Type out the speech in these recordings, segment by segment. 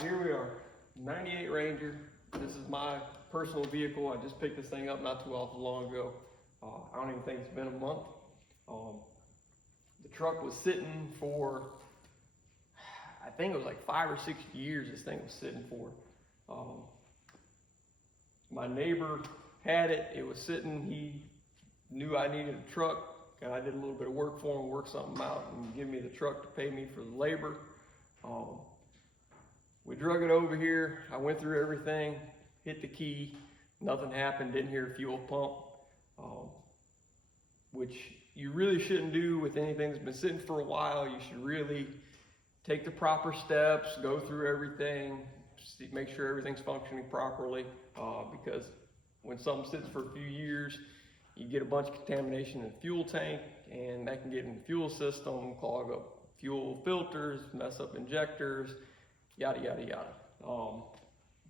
right, here we are, 98 Ranger. This is my personal vehicle. I just picked this thing up not too long ago. I don't even think it's been a month. The truck was sitting for, I think it was like 5 or 6 years this thing was sitting for. My neighbor had it, it was sitting, he knew I needed a truck, and I did a little bit of work for him, work something out, and give me the truck to pay me for the labor. We drug it over here, I went through everything, hit the key, nothing happened, didn't hear a fuel pump, which you really shouldn't do with anything that's been sitting for a while. You should really take the proper steps, go through everything, make sure everything's functioning properly, because when something sits for a few years, you get a bunch of contamination in the fuel tank, and that can get in the fuel system, clog up fuel filters, mess up injectors, yada, yada, yada.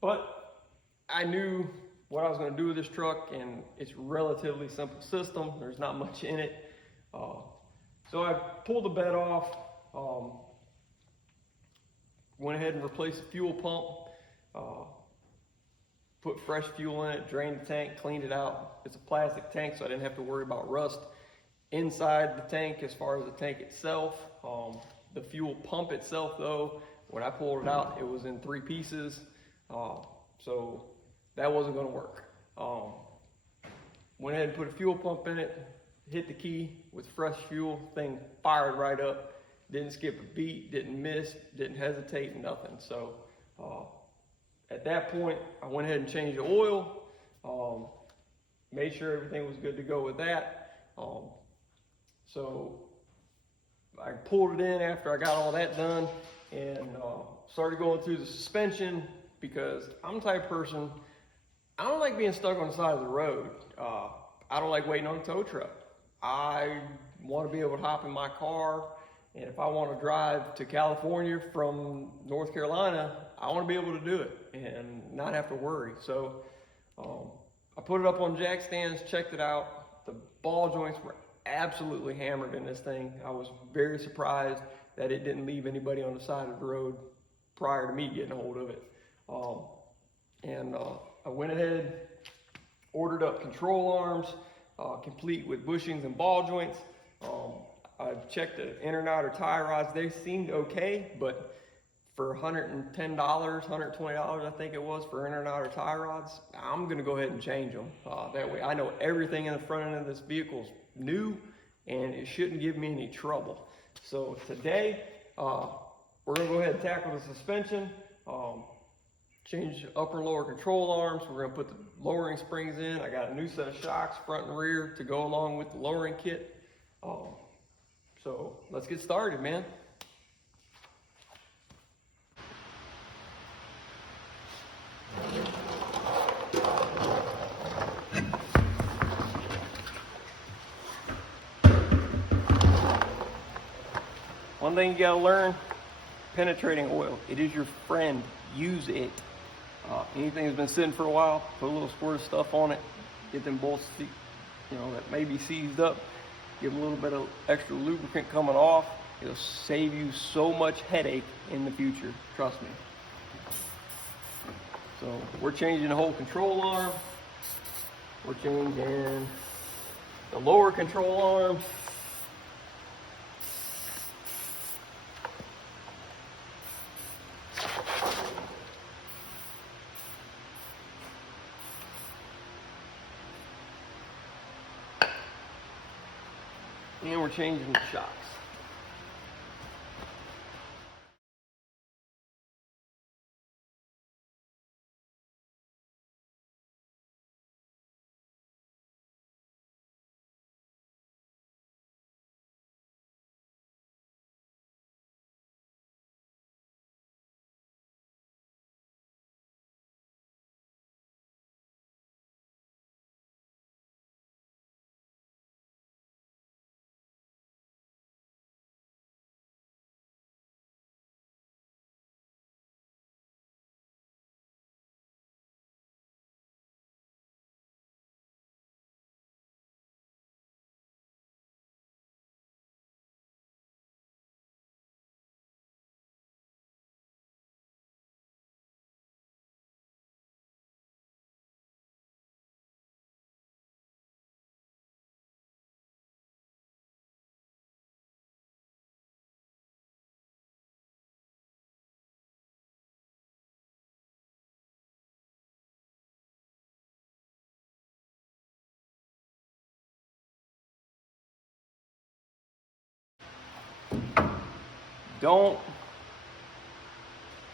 But I knew what I was going to do with this truck, and it's a relatively simple system. There's not much in it. So I pulled the bed off, went ahead and replaced the fuel pump, put fresh fuel in it, drained the tank, cleaned it out. It's a plastic tank, so I didn't have to worry about rust inside the tank as far as the tank itself. The fuel pump itself, though, when I pulled it out, it was in 3 pieces, so that wasn't going to work. Went ahead and put a fuel pump in it, hit the key with fresh fuel, thing fired right up, didn't skip a beat, didn't miss, didn't hesitate, nothing. So at that point, I went ahead and changed the oil, made sure everything was good to go with that. So I pulled it in after I got all that done, and started going through the suspension, because I'm the type of person, I don't like being stuck on the side of the road. I don't like waiting on a tow truck. I want to be able to hop in my car, and if I want to drive to California from North Carolina, I want to be able to do it and not have to worry. So I put it up on jack stands, checked it out. The ball joints were absolutely hammered in this thing. I was very surprised that it didn't leave anybody on the side of the road prior to me getting a hold of it. I went ahead, ordered up control arms, complete with bushings and ball joints. I checked the inner and outer tie rods. They seemed okay, but for $110, $120, I think it was, for inner and outer tie rods, I'm gonna go ahead and change them. That way I know everything in the front end of this vehicle is new, and it shouldn't give me any trouble. So today, we're gonna go ahead and tackle the suspension, change the upper and lower control arms. We're gonna put the lowering springs in. I got a new set of shocks, front and rear, to go along with the lowering kit. So let's get started, man. One thing you gotta learn, penetrating oil. It is your friend, use it. Anything that's been sitting for a while, put a little squirt of stuff on it, get them bolts, that may be seized up, give them a little bit of extra lubricant coming off. It'll save you so much headache in the future, trust me. So we're changing the whole control arm. We're changing the lower control arm. And we're changing the shocks. Don't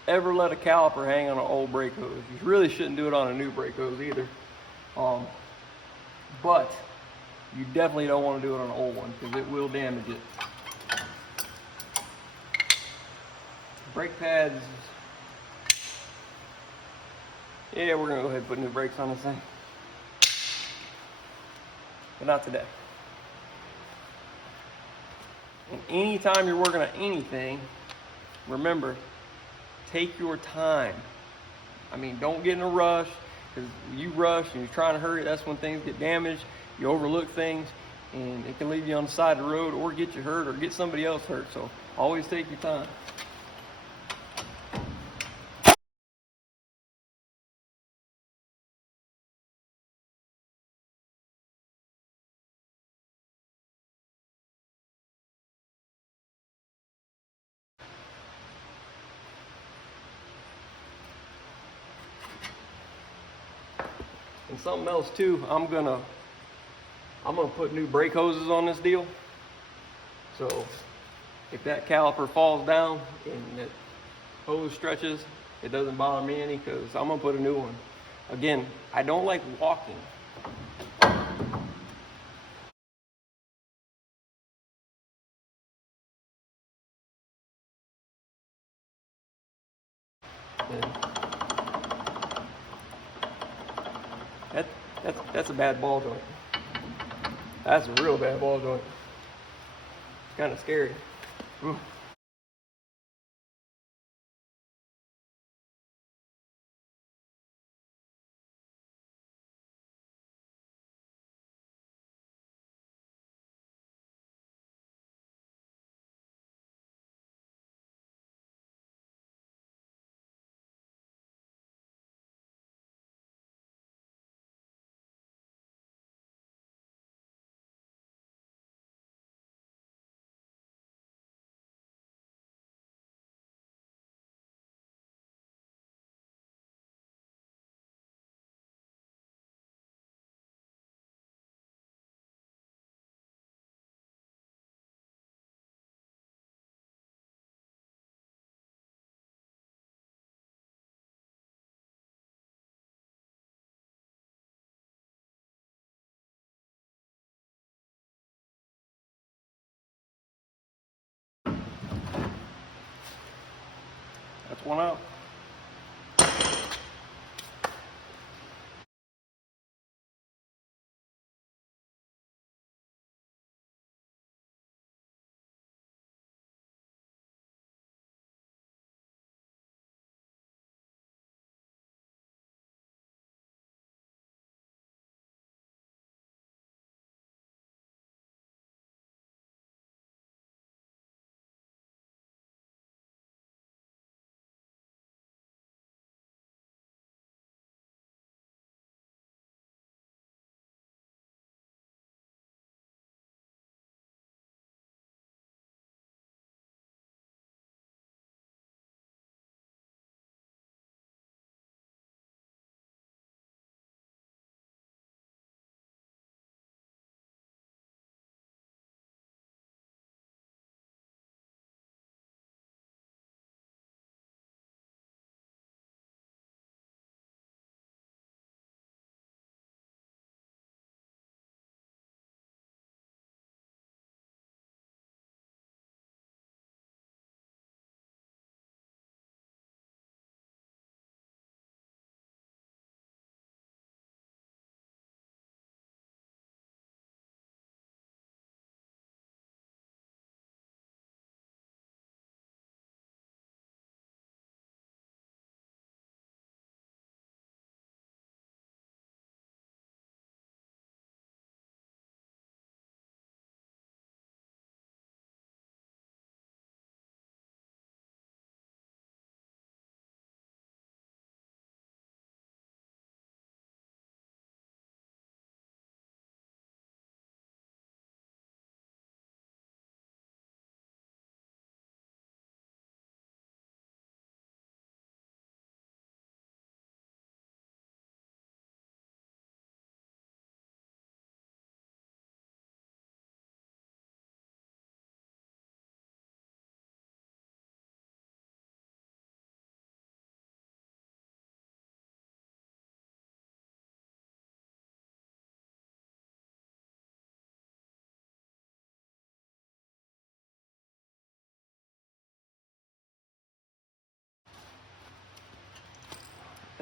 ever let a caliper hang on an old brake hose. You really shouldn't do it on a new brake hose either. But you definitely don't want to do it on an old one because it will damage it. Brake pads. Yeah, we're gonna go ahead and put new brakes on this thing. But not today. And anytime you're working on anything, remember, take your time. I mean, don't get in a rush, because you rush and you're trying to hurry, that's when things get damaged. You overlook things, and it can leave you on the side of the road or get you hurt or get somebody else hurt. So always take your time. And something else too, I'm gonna put new brake hoses on this deal. So if that caliper falls down and that hose stretches, it doesn't bother me any because I'm gonna put a new one. Again, I don't like walking. And that's a bad ball joint. That's a real bad ball joint. It's kind of scary. That's one out.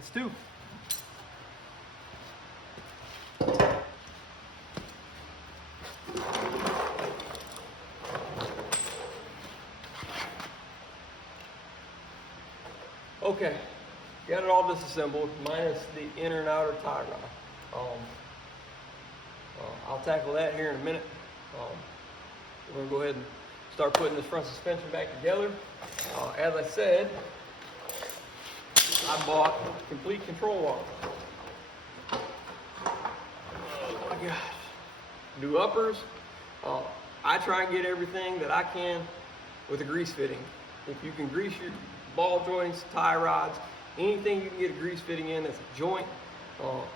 That's two. Okay, got it all disassembled, minus the inner and outer tie rod. I'll tackle that here in a minute. We're gonna go ahead and start putting this front suspension back together. As I said, I bought complete control arm. Oh my gosh. New uppers. I try and get everything that I can with a grease fitting. If you can grease your ball joints, tie rods, anything you can get a grease fitting in that's a joint,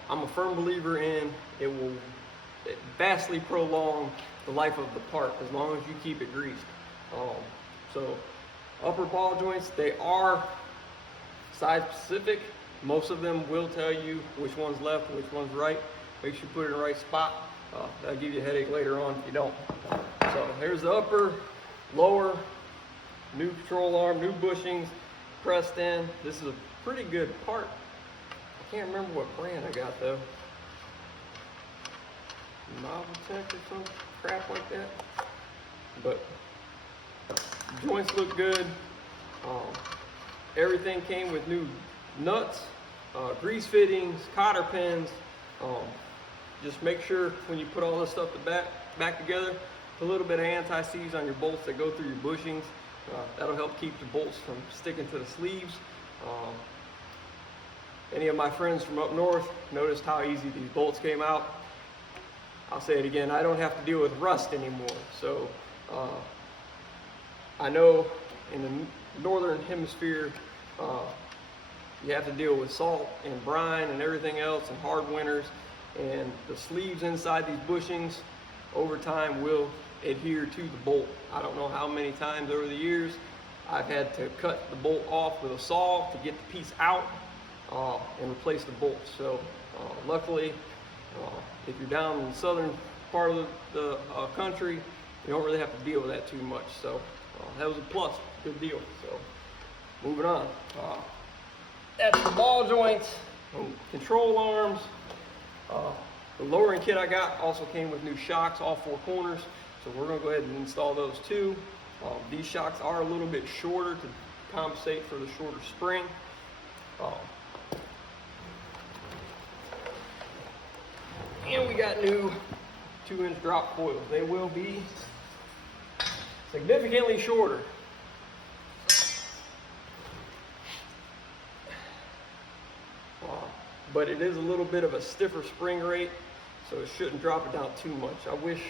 I'm a firm believer in it will vastly prolong the life of the part as long as you keep it greased. So upper ball joints, they are size specific. Most of them will tell you which one's left, which one's right. Make sure you put it in the right spot. That'll give you a headache later on if you don't. So here's the upper, lower, new control arm, new bushings, pressed in. This is a pretty good part. I can't remember what brand I got though. Noveltech or some crap like that. But joints look good. Everything came with new nuts, grease fittings, cotter pins. Just make sure when you put all this stuff back together, put a little bit of anti-seize on your bolts that go through your bushings. That'll help keep the bolts from sticking to the sleeves. Any of my friends from up north noticed how easy these bolts came out. I'll say it again, I don't have to deal with rust anymore. So I know in the northern hemisphere, you have to deal with salt and brine and everything else and hard winters. And the sleeves inside these bushings over time will adhere to the bolt. I don't know how many times over the years I've had to cut the bolt off with a saw to get the piece out and replace the bolts. So luckily, if you're down in the southern part of the country, you don't really have to deal with that too much. So that was a plus, good deal. So moving on. That's the ball joints, control arms. The lowering kit I got also came with new shocks, all four corners. So we're gonna go ahead and install those too. These shocks are a little bit shorter to compensate for the shorter spring. And we got new 2-inch drop coils. They will be significantly shorter. But it is a little bit of a stiffer spring rate, so it shouldn't drop it down too much. I wish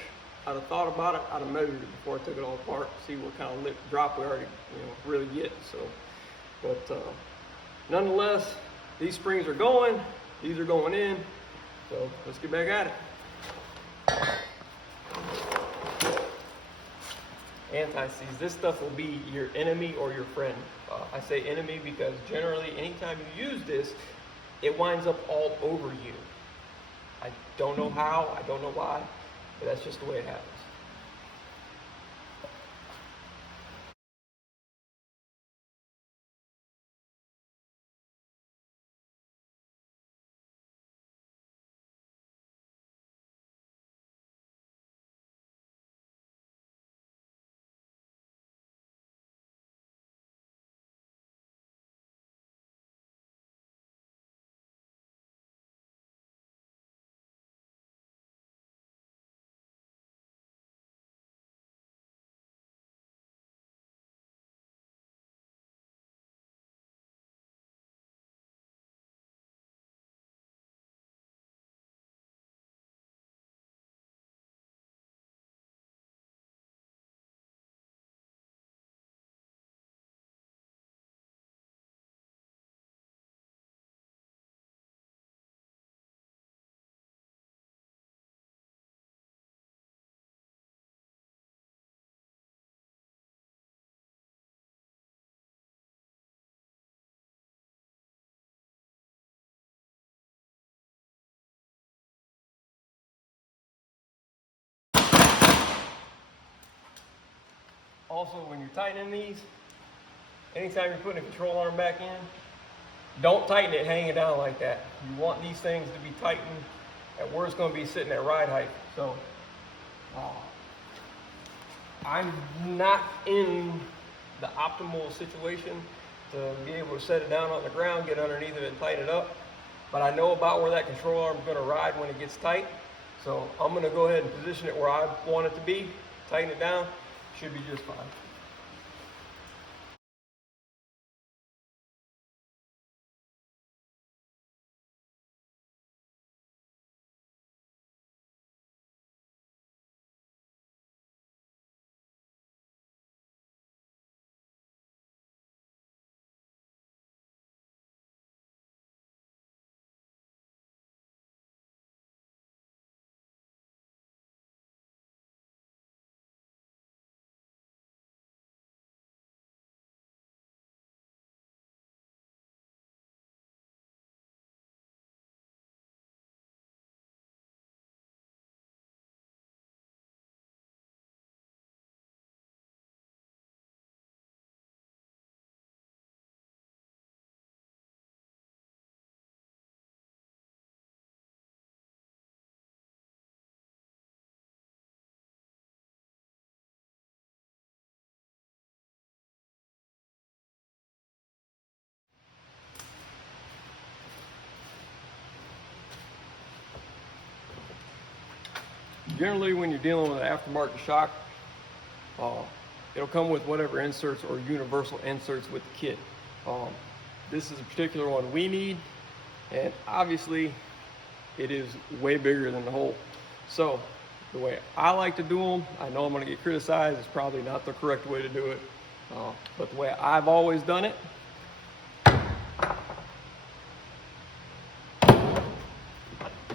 I'd have thought about it. I'd have measured it before I took it all apart, see what kind of drop we already really get. So, but nonetheless, these springs are going. These are going in. So let's get back at it. Anti-seize. This stuff will be your enemy or your friend. I say enemy because generally anytime you use this, it winds up all over you. I don't know how, I don't know why, but that's just the way it happens. Also, when you're tightening these, anytime you're putting a control arm back in, Don't tighten it hanging down like that. You want these things to be tightened at where it's going to be sitting at ride height. So uh, I'm not in the optimal situation to be able to set it down on the ground, get underneath it and tighten it up. But I know about where that control arm is going to ride when it gets tight. So I'm going to go ahead and position it where I want it to be, tighten it down, should be just fine. Generally, when you're dealing with an aftermarket shock, uh, it'll come with whatever inserts or universal inserts with the kit. Um, this is a particular one we need, and obviously it is way bigger than the hole. So the way I like to do them, I know I'm going to get criticized, it's probably not the correct way to do it, but the way I've always done it, as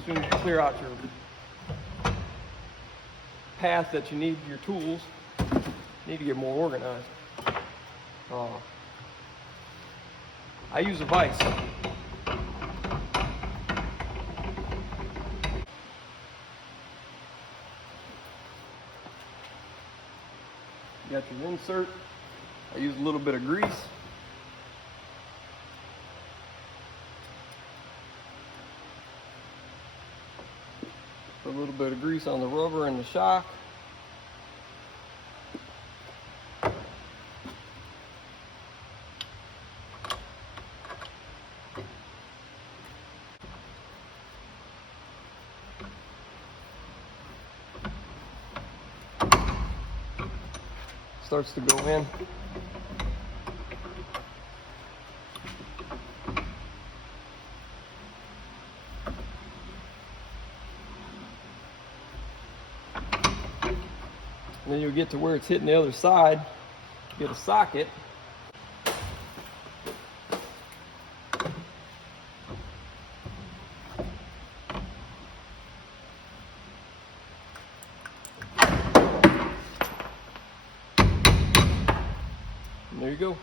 soon as you clear out your path that you need your tools, you need to get more organized. I use a vise. You got your insert. I use a little bit of grease. Put a little bit of grease on the rubber and the shock. Starts to go in. And then you'll get to where it's hitting the other side, get a socket. And there you go.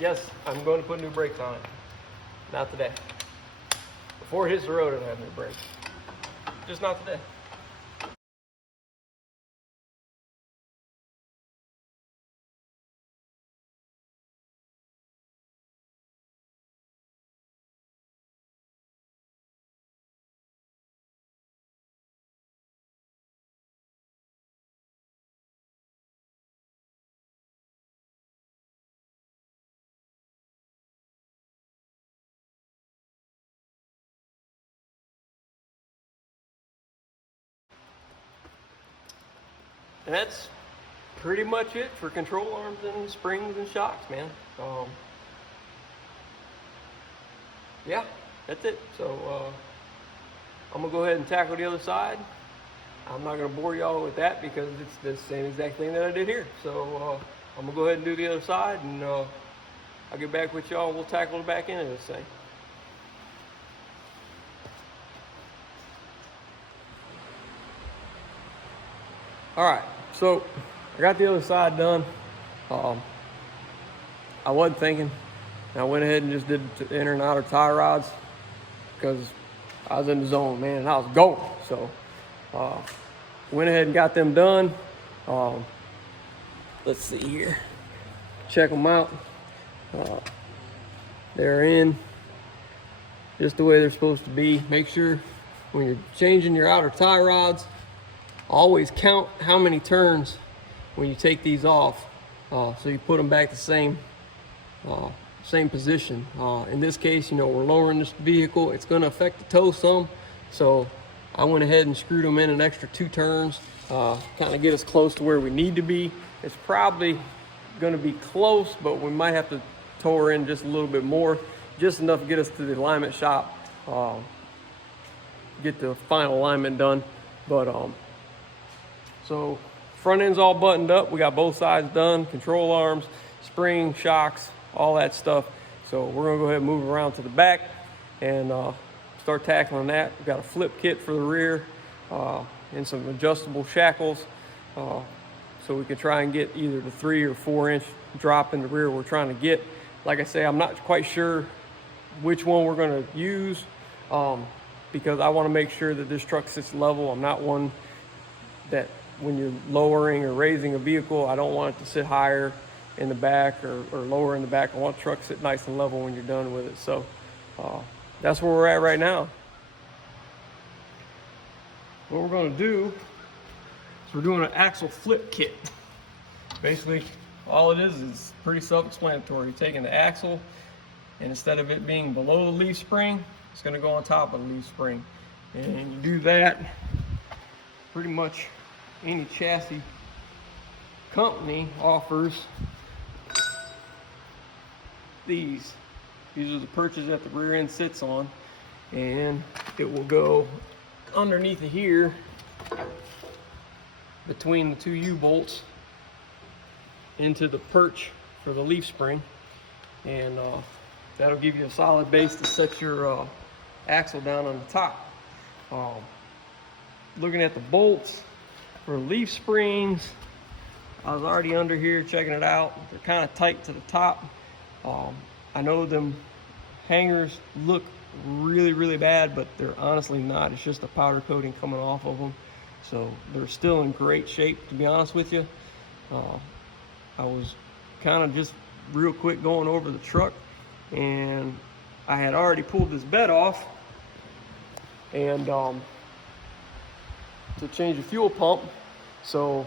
Yes, I'm going to put new brakes on it. Not today. Before it hits the road, it'll have new brakes. Just not today. And that's pretty much it for control arms and springs and shocks, man. Yeah, that's it. So I'm gonna go ahead and tackle the other side. I'm not gonna bore y'all with that because it's the same exact thing that I did here. So I'm gonna go ahead and do the other side, and I'll get back with y'all. We'll tackle the back end of this thing. All right, so I got the other side done. I wasn't thinking. I went ahead and just did the inner and outer tie rods because I was in the zone, man, and I was going. So went ahead and got them done. Let's see here. Check them out. They're in just the way they're supposed to be. Make sure when you're changing your outer tie rods, always count how many turns when you take these off, so you put them back the same position. In this case, we're lowering this vehicle. It's going to affect the toe some, so I went ahead and screwed them in an extra 2 turns, kind of get us close to where we need to be. It's probably going to be close, but we might have to tow her in just a little bit more, just enough to get us to the alignment shop, get the final alignment done. But so front end's all buttoned up. We got both sides done, control arms, spring, shocks, all that stuff. So we're gonna go ahead and move around to the back and start tackling that. We've got a flip kit for the rear and some adjustable shackles, so we can try and get either the 3 or 4 inch drop in the rear we're trying to get. Like I say, I'm not quite sure which one we're gonna use because I wanna make sure that this truck sits level. I'm not one that when you're lowering or raising a vehicle, I don't want it to sit higher in the back or lower in the back. I want the truck to sit nice and level when you're done with it. So that's where we're at right now. What we're gonna do is we're doing an axle flip kit. Basically, all it is pretty self-explanatory. You're taking the axle, and instead of it being below the leaf spring, it's gonna go on top of the leaf spring. And you do that pretty much any chassis company offers these. These are the perches that the rear end sits on, and it will go underneath of here between the 2 U-bolts into the perch for the leaf spring, and that'll give you a solid base to set your axle down on the top. Looking at the bolts for leaf springs, I was already under here checking it out. They're kind of tight to the top. I know them hangers look really, really bad, but they're honestly not. It's just a powder coating coming off of them. So they're still in great shape, to be honest with you. I was kind of just real quick going over the truck, and I had already pulled this bed off, and to change the fuel pump. So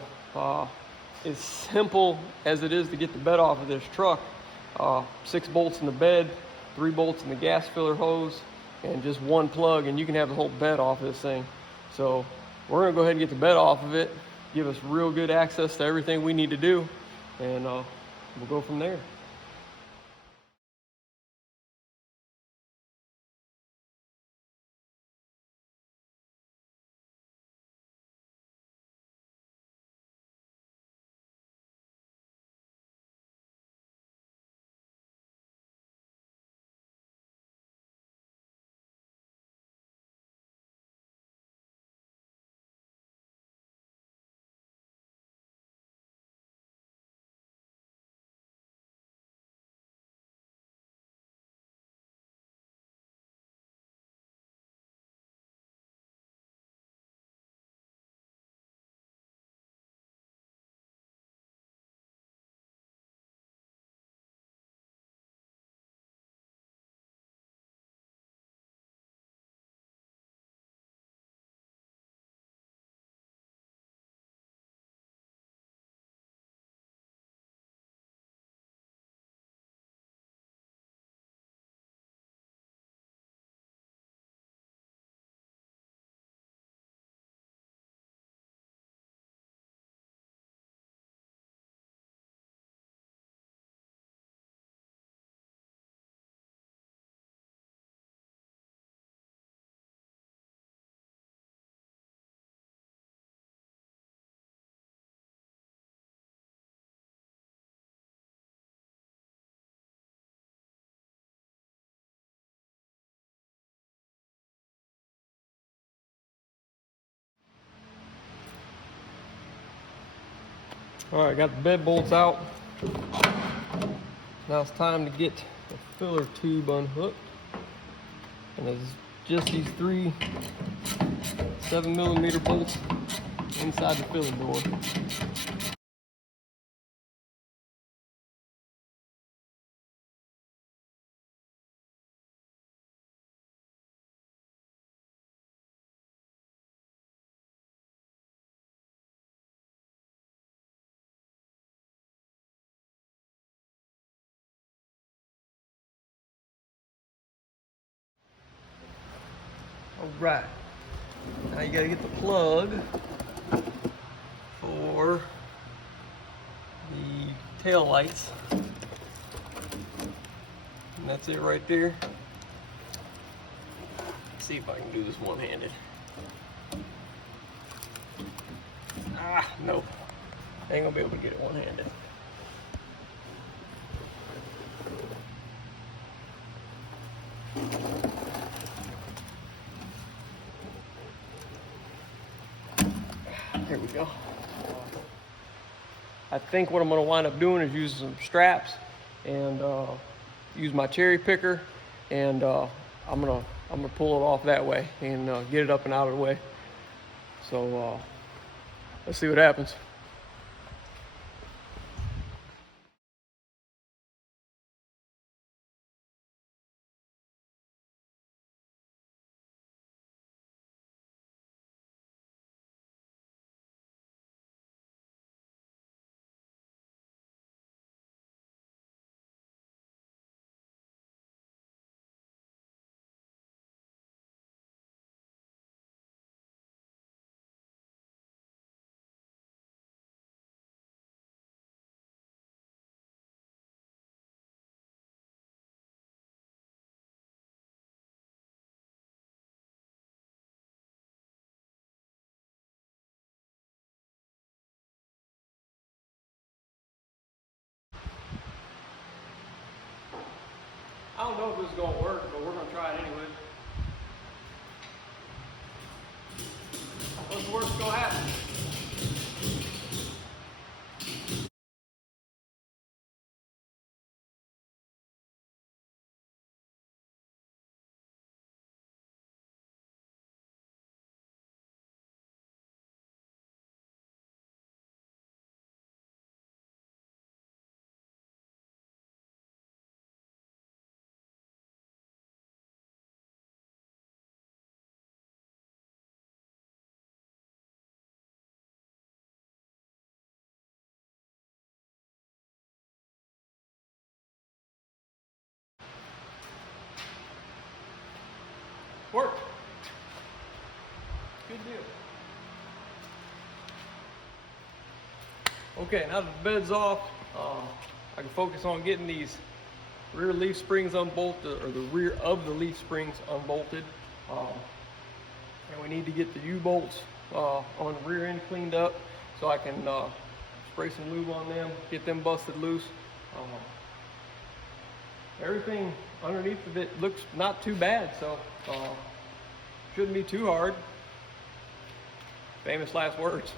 as simple as it is to get the bed off of this truck, 6 bolts in the bed, 3 bolts in the gas filler hose, and just 1 plug, and you can have the whole bed off of this thing. So we're gonna go ahead and get the bed off of it, give us real good access to everything we need to do, and we'll go from there. All right, got the bed bolts out. Now it's time to get the filler tube unhooked. And it's just these 3 7mm bolts inside the filler door. All right, now you gotta get the plug for the tail lights. And that's it right there. Let's see if I can do this one-handed. Nope. Ain't gonna be able to get it one-handed. Here we go. I think what I'm gonna wind up doing is using some straps and use my cherry picker, and I'm gonna pull it off that way and get it up and out of the way. So let's see what happens. I don't know if this is gonna work, but we're gonna try it anyway. What's the worst gonna happen? Work. Good deal. Okay, now that the bed's off, I can focus on getting these rear leaf springs unbolted, or the rear of the leaf springs unbolted. And we need to get the U-bolts on the rear end cleaned up so I can spray some lube on them, get them busted loose. Everything underneath of it looks not too bad, so shouldn't be too hard. Famous last words.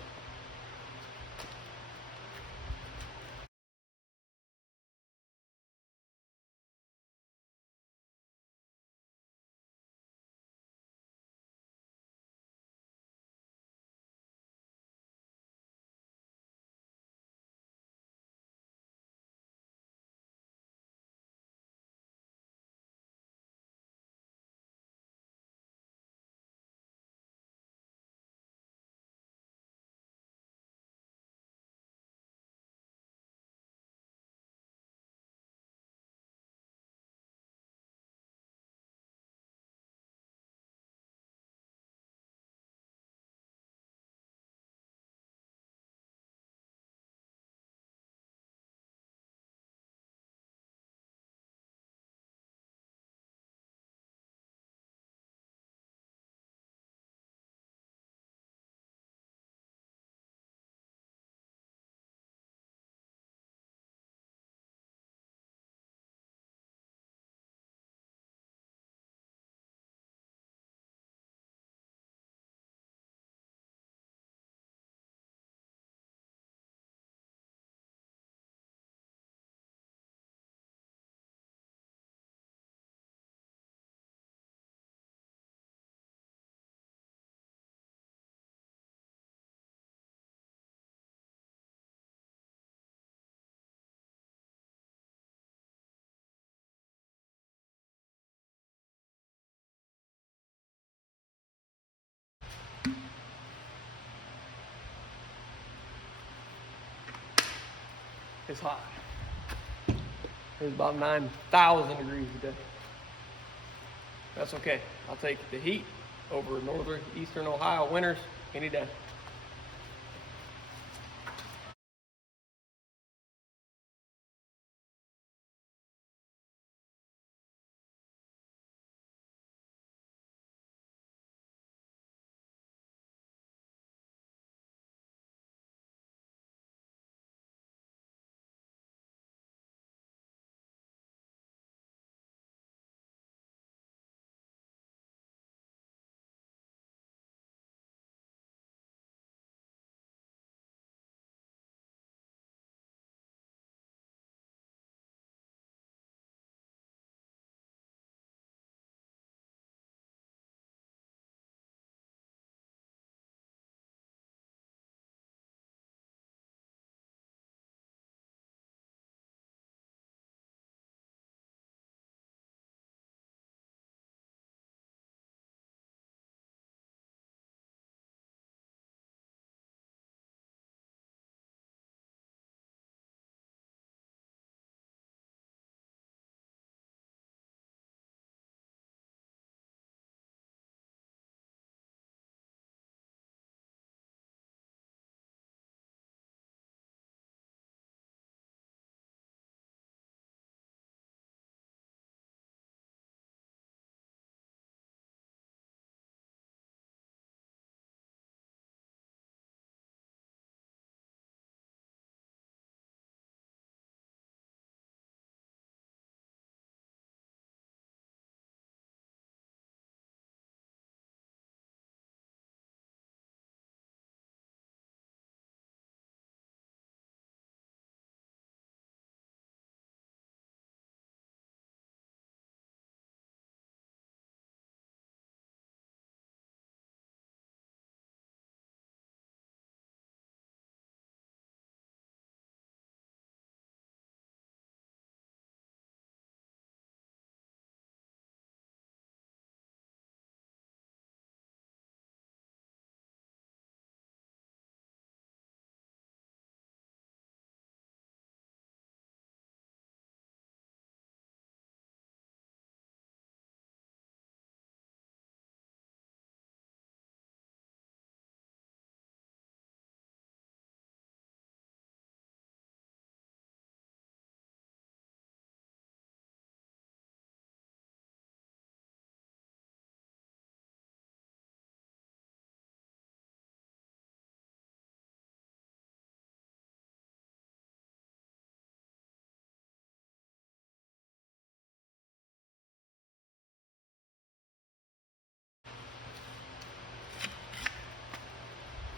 It's hot. It's about 9,000 degrees today. That's okay. I'll take the heat over northern, eastern Ohio winters any day.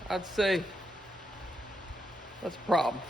I'd say that's a problem.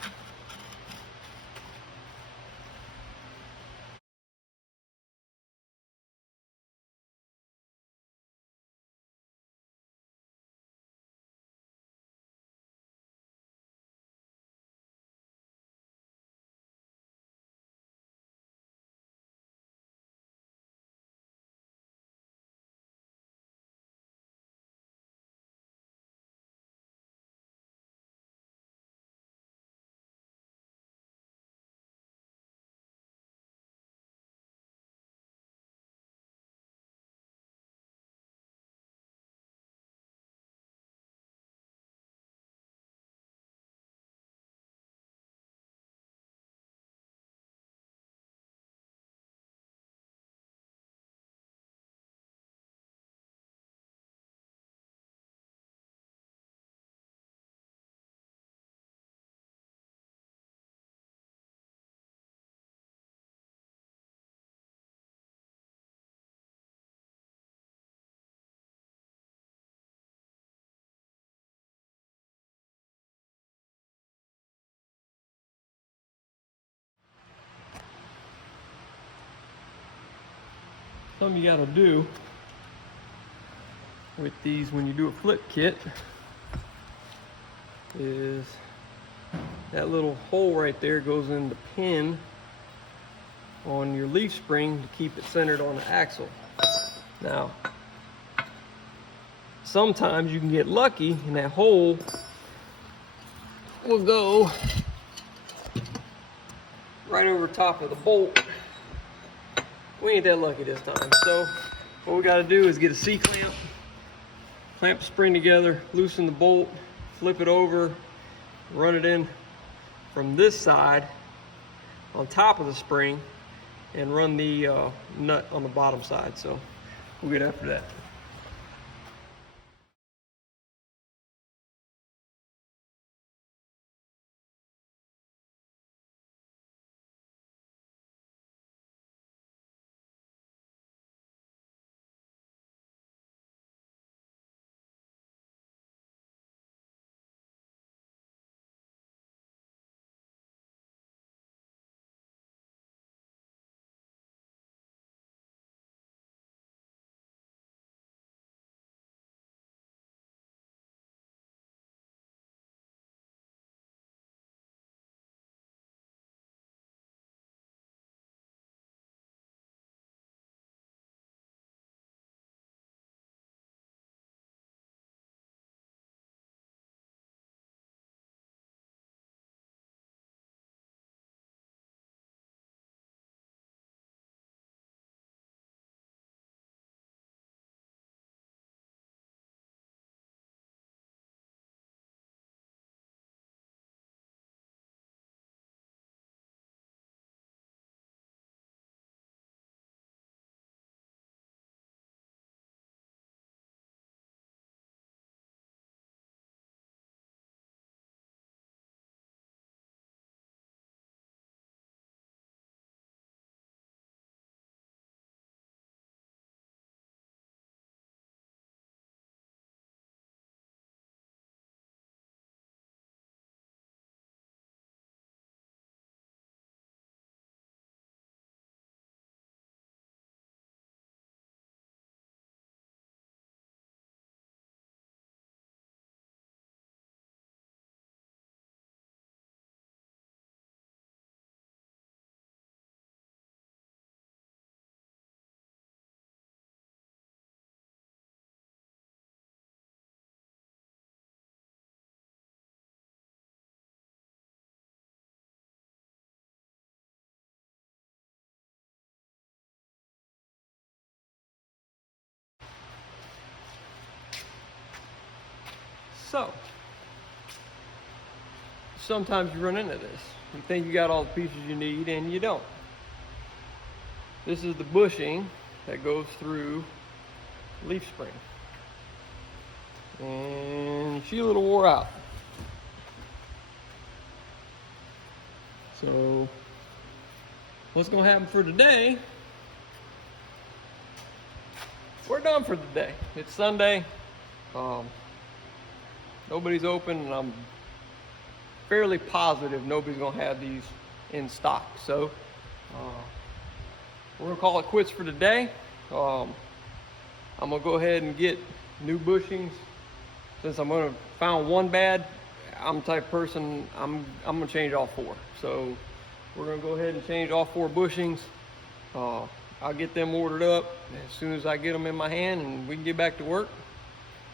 Something you gotta do with these when you do a flip kit is that little hole right there goes in the pin on your leaf spring to keep it centered on the axle. Now, sometimes you can get lucky and that hole will go right over top of the bolt. We ain't that lucky this time. So what we gotta do is get a C-clamp, clamp the spring together, loosen the bolt, flip it over, run it in from this side on top of the spring, and run the nut on the bottom side. So we'll get after that. So sometimes you run into this. You think you got all the pieces you need and you don't. This is the bushing that goes through leaf spring. And she's a little wore out. So what's gonna happen for today? We're done for the day. It's Sunday. Nobody's open, and I'm fairly positive nobody's gonna have these in stock. So we're gonna call it quits for today. I'm gonna go ahead and get new bushings. Since I'm gonna found one bad, I'm the type of person, I'm gonna change all four. So we're gonna go ahead and change all four bushings. I'll get them ordered up as soon as I get them in my hand, and we can get back to work.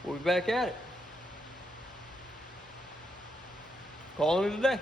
We'll be back at it. Calling it a day.